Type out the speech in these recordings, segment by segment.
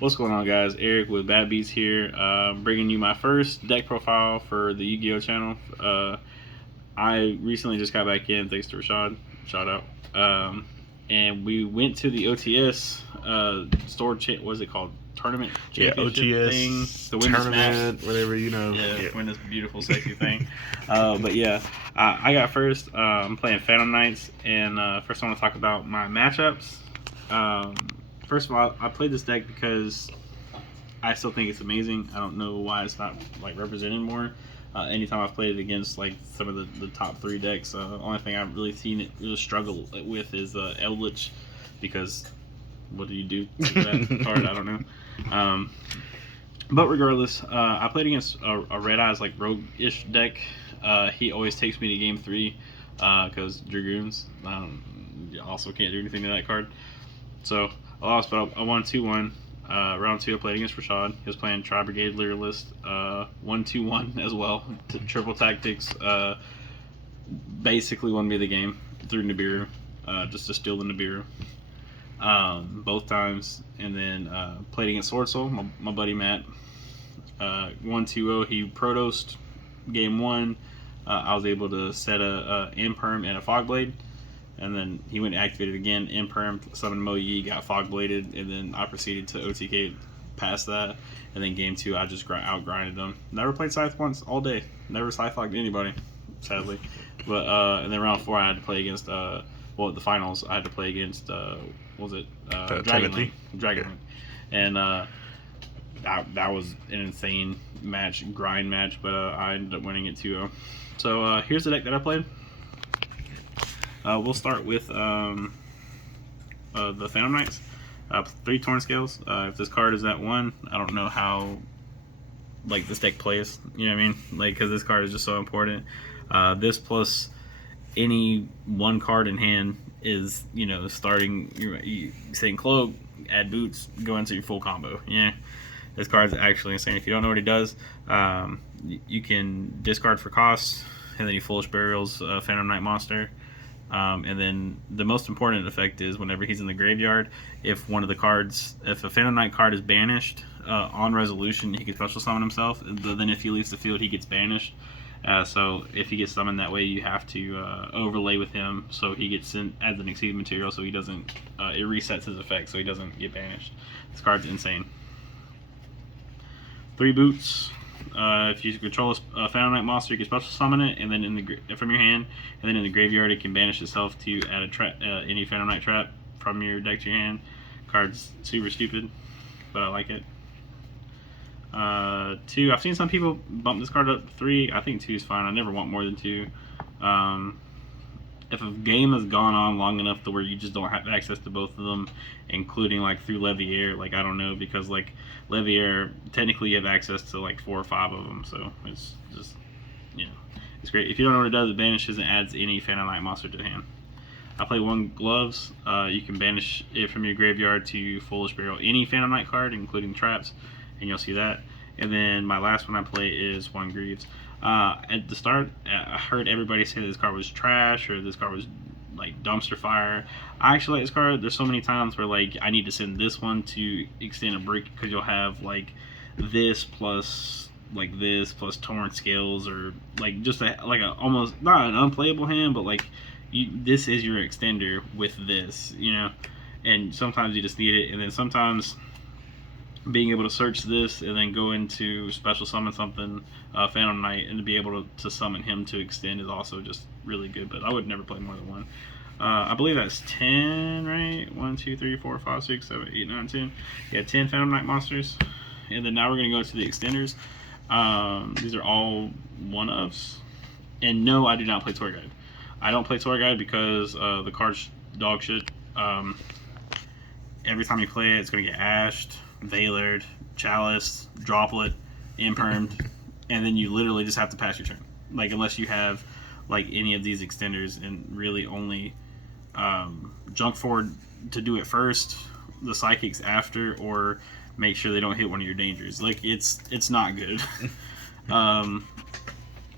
What's going on, guys? Eric with Bad Beats here, bringing you my first deck profile for the Yu-Gi-Oh channel. I recently just got back in, thanks to Rashad. Shout out. And we went to the OTS what's it called? Tournament championship OTS thing, the women's tournament, match. whatever Win this beautiful, sexy thing. But yeah, I got first. I'm playing Phantom Knights, and first I want to talk about my matchups. Um, First of all, I played this deck because I still think it's amazing. I don't know why it's not like represented more. Anytime I've played it against like some of the top three decks, the only thing I've really seen it really struggle with is Eldritch, because what do you do to that card? I don't know. Um, but regardless, I played against a Red Eyes like rogue-ish deck. He always takes me to game three because Dragoons. Also can't do anything to that card. So I lost, but I won 2-1. Round two, I played against Rashad. He was playing Tri Brigade Literalist. 1-2-1 as well. Triple tactics. Basically won me the game through Nibiru, just to steal the Nibiru. Both times. And then played against Sword Soul, my buddy Matt. 1-2-0. He Protossed game one. I was able to set a Imperm and a Fogblade. And then he went and activated again, Imperm, summoned Mo Yi, got Fog Bladed, and then I proceeded to OTK past that. And then game two, I just outgrinded them. Never played Scythe once all day. Never Scythe locked anybody, sadly. But and then round four, I had to play against the finals. I had to play against what was it Dragon Link. And that was an insane grind match. But I ended up winning it 2-0. So here's the deck that I played. We'll start with the Phantom Knights. 3 Torn Scales. If this card is at 1, I don't know how like this deck plays. You know what I mean? Like, because this card is just so important. This plus any one card in hand is, starting. You saying Cloak, add Boots, go into your full combo. Yeah, this card is actually insane. If you don't know what he does, you can discard for cost, and then he Foolish Burials Phantom Knight monster. And then the most important effect is whenever he's in the graveyard, if a Phantom Knight card is banished on resolution, he can special summon himself. Then if he leaves the field, he gets banished. So if he gets summoned that way, you have to overlay with him so he gets sent as an exceed material, so he doesn't. It resets his effect so he doesn't get banished. This card's insane. 3 Boots. If you control a Phantom Knight monster, you can special summon it, and then from your hand, and then in the graveyard, it can banish itself to add any Phantom Knight trap from your deck to your hand. Card's super stupid, but I like it. 2. I've seen some people bump this card up to 3. I think 2 is fine. I never want more than 2. If a game has gone on long enough to where you just don't have access to both of them, including like through Leviair, like I don't know, because like Leviair, technically you have access to like 4 or 5 of them, so it's just, it's great. If you don't know what it does, it banishes and adds any Phantom Knight monster to hand. I play 1 Gloves. You can banish it from your graveyard to Foolish Burial any Phantom Knight card, including traps, and you'll see that. And then my last one I play is 1 Greaves. At the start, I heard everybody say this card was trash or this card was like dumpster fire. I actually like this card. There's so many times where like I need to send this one to extend a brick because you'll have like this plus Torn Scales, or like just a almost not an unplayable hand, but like this is your extender with this, and sometimes you just need it, and then sometimes being able to search this and then go into special summon something, Phantom Knight, and to be able to summon him to extend is also just really good. But I would never play more than 1. I believe that's 10, right? 1, 2, 3, 4, 5, 6, 7, 8, 9, 10. Yeah, 10 Phantom Knight monsters. And then now we're going to go to the extenders. These are all 1-ofs. And no, I do not play Tour Guide. I don't play Tour Guide because the card's dog shit. Every time you play it, it's going to get ashed, Veilered, Chalice, Droplet, Impermed, and then you literally just have to pass your turn. Like, unless you have like any of these extenders, and really only junk forward to do it first, the psychics after, or make sure they don't hit one of your dangers. Like, it's not good.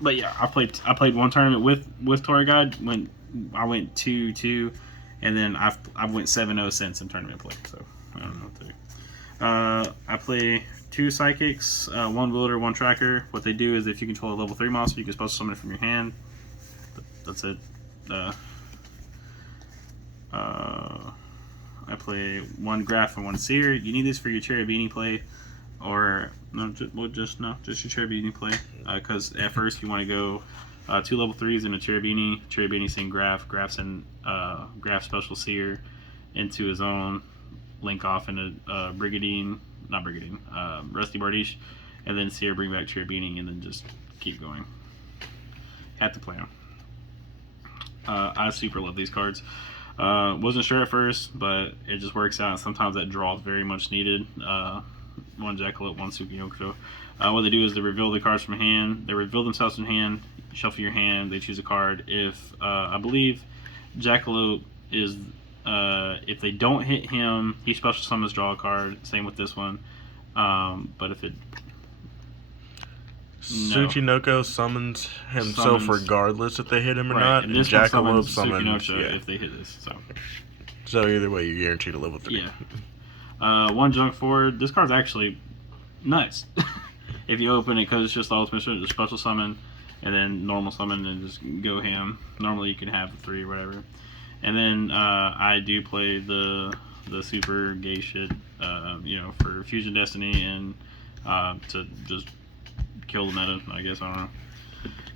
But yeah, I played 1 tournament with Tour Guide when I went 2-2, and then I've went 7-0 since in tournament play. So I don't know what to do. I play 2 psychics, 1 wielder, 1 tracker. What they do is if you control a level 3 monster, you can special summon it from your hand. That's it. I play 1 graph and 1 seer. You need this for your Cherubini play, or no, just your Cherubini play. Because at first you want to go 2 level 3s in a Cherubini send graph, send graph special seer into his own, link off into Rusty Bardiche, and then seer bring back Cherubini, and then just keep going. Have to play them. I super love these cards. Wasn't sure at first, but it just works out. Sometimes that draw is very much needed. 1 Jackalope, 1 Tsukinoko. What they do is they reveal the cards from hand. They reveal themselves from hand. Shuffle your hand. They choose a card. If I believe Jackalope is, if they don't hit him, he special summons, draw a card. Same with this one. But if it Tsukinoko summons himself regardless if they hit him or not, and Jackalope summons if they hit this. So either way, you're guaranteed a level 3. Yeah. 1 junk forward. This card's actually nuts. If you open it, because it's just ultimate, just special summon, and then normal summon, and just go ham. Normally you can have 3 or whatever. And then I do play the super gay shit, for Fusion Destiny and to just kill the meta, I guess. I don't know.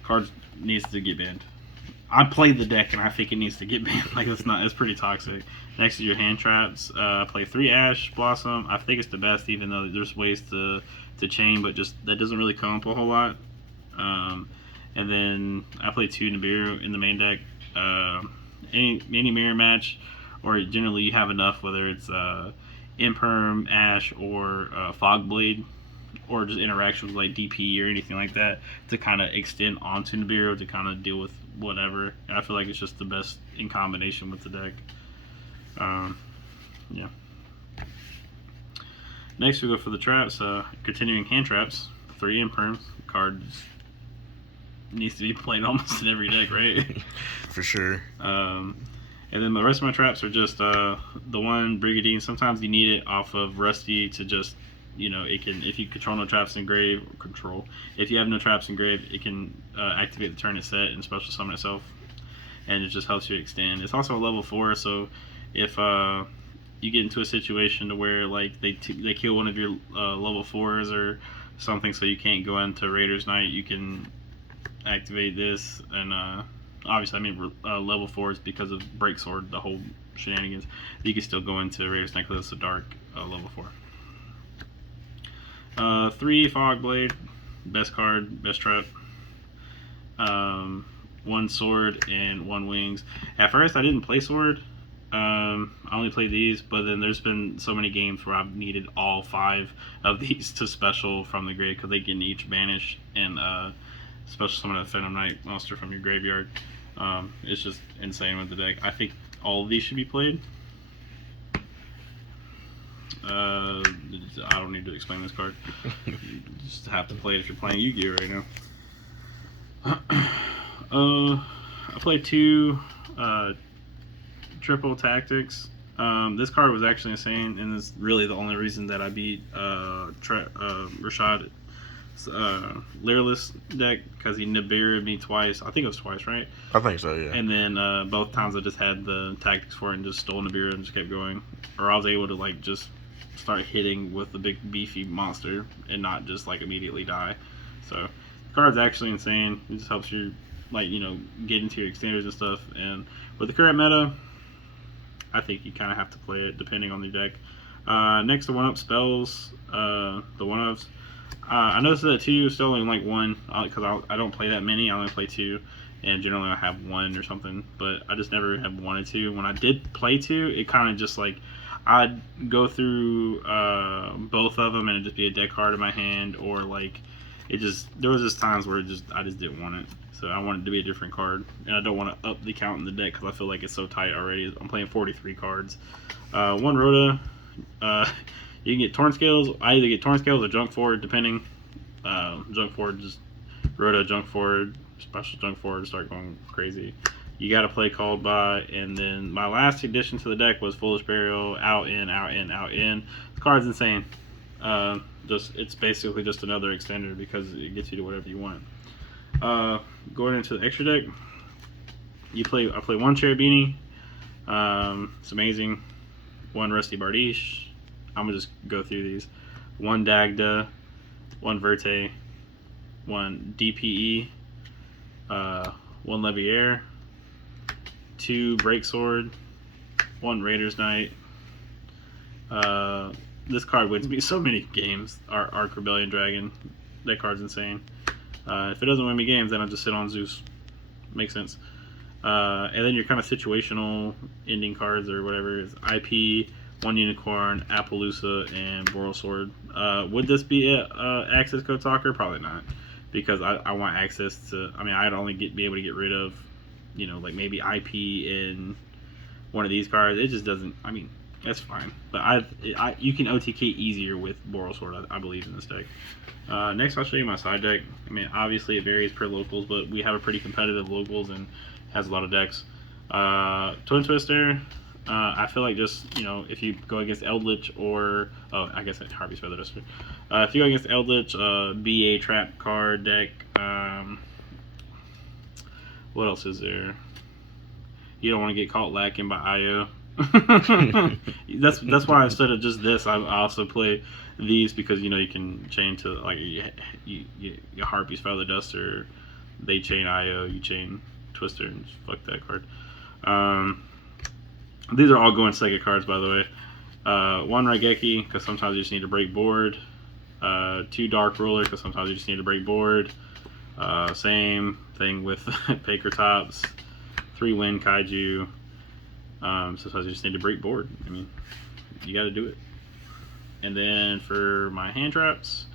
Cards needs to get banned. I played the deck and I think it needs to get banned. Like it's pretty toxic. Next is your hand traps. Play 3 Ash Blossom. I think it's the best, even though there's ways to chain, but just that doesn't really come up a whole lot. And then I play 2 Nibiru in the main deck. Any mirror match, or generally you have enough, whether it's Imperm, Ash, or Fog Blade, or just interactions like DP or anything like that, to kind of extend onto Nibiru to kind of deal with whatever. I feel like it's just the best in combination with the deck. Yeah. Next we go for the traps. Continuing hand traps. 3 Imperms. Cards needs to be played almost in every deck, right? For sure. And then the rest of my traps are just the 1 Brigandine. Sometimes you need it off of Rusty to just, it can, if you control no traps in grave, if you have no traps in grave, it can activate the turn it's set and special summon itself, and it just helps you extend. It's also a level 4, so if you get into a situation to where like they kill one of your level 4s or something, so you can't go into Raiders Night, you can activate this, and obviously I mean level 4s because of Break Sword, the whole shenanigans. You can still go into Raiders Night because it's a dark level 4. 3 Fog Blade, best card, best trap. 1 sword and 1 wings. At first I didn't play sword. I only played these, but then there's been so many games where I've needed all 5 of these to special from the grave, because they can each banish and special summon a Phantom Knight monster from your graveyard. It's just insane with the deck. I think all of these should be played. I don't need to explain this card. You just have to play it if you're playing Yu-Gi-Oh right now. I played 2 triple tactics. This card was actually insane, and it's really the only reason that I beat Rashad Lyreless deck, because he Nibiru'd me twice. I think it was twice, right? I think so, yeah. And then both times I just had the tactics for it and just stole Nibiru and just kept going. Or I was able to like just start hitting with the big beefy monster and not just like immediately die. So the card's actually insane. It just helps you like get into your extenders and stuff. And with the current meta, I think you kind of have to play it depending on your deck. Next to 1-up spells, the 1-ups. I noticed that 2 still only like 1, because I don't play that many. I only play 2, and generally I have 1 or something. But I just never have wanted to. When I did play 2, it kind of just like I'd go through both of them and it'd just be a deck card in my hand, or like there was just times where I just didn't want it. So I wanted it to be a different card, and I don't want to up the count in the deck because I feel like it's so tight already. I'm playing 43 cards. 1 Rhoda. You can get Torn Scales. I either get Torn Scales or Junk Forward, depending. Junk Forward, just Rhoda, Junk Forward, special Junk Forward, start going crazy. You got to play Called By, and then my last addition to the deck was Foolish Burial, out in, out in, out in. The card's insane. It's basically just another extender because it gets you to whatever you want. Going into the extra deck, I play one Cherubini. It's amazing. One Rusty Bardiche. I'm gonna just go through these. One Dagda, one Verte, one DPE, one Leviair, 2 Breaksword, 1 Raiders Knight. This card wins me so many games. Arc Rebellion Dragon. That card's insane. If it doesn't win me games, then I'll just sit on Zeus. Makes sense. And then your kind of situational ending cards or whatever is IP, 1 Unicorn, Appaloosa, and Boral Sword. Would this be a access code talker? Probably not, because I want access to. I mean, I'd only be able to get rid of, like maybe IP in one of these cards. It just doesn't. I mean, that's fine, but you can OTK easier with Boral Sword. I believe in this deck. Next, I'll show you my side deck. I mean, obviously it varies per locals, but we have a pretty competitive locals and has a lot of decks. Twin Twister. I feel like just, if you go against Eldritch or... Oh, I guess Harvey's Feather Duster. If you go against Eldritch, BA Trap card deck. What else is there? You don't want to get caught lacking by IO. That's why instead of just this, I also play these because, you can chain to, like, your Harpy's Feather Duster. They chain IO, you chain Twister, and just fuck that card. These are all going Sega cards, by the way. 1 Raigeki, because sometimes you just need to break board. 2 Dark Ruler, because sometimes you just need to break board. Same thing with Paker Tops. 3 Wind Kaiju. Sometimes you just need to break board. I mean, you got to do it. And then for my hand traps,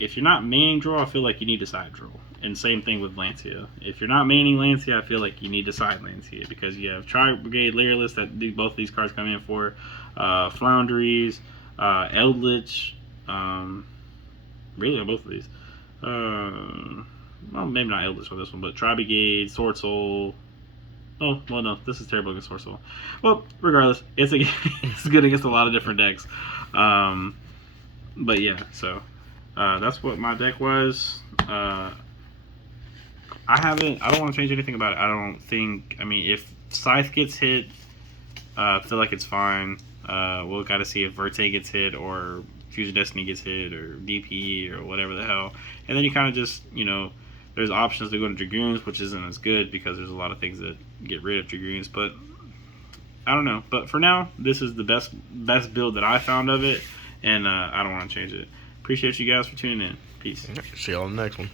if you're not maining draw, I feel like you need to side draw. And same thing with Lancia. If you're not maining Lancia, I feel like you need to side Lancia because you have Tri-Brigade Lairless that both these cards come in for, Flounderies, Eldritch, really on both of these. Well, maybe not Eldritch for this one, but Tri-Brigade, Sword Soul. Oh, well, no, this is terrible against Sword Soul. Well, regardless, it's good against a lot of different decks. But yeah, so that's what my deck was. I don't want to change anything about it. I don't think. I mean, if Scythe gets hit, I feel like it's fine. We'll got to see if Verte gets hit or Fusion Destiny gets hit or DPE or whatever the hell. And then you kind of just, there's options to go to Dragoons, which isn't as good because there's a lot of things that get rid of Dragoons. But I don't know. But for now, this is the best build that I found of it, and I don't want to change it. Appreciate you guys for tuning in. Peace. See y'all on the next one.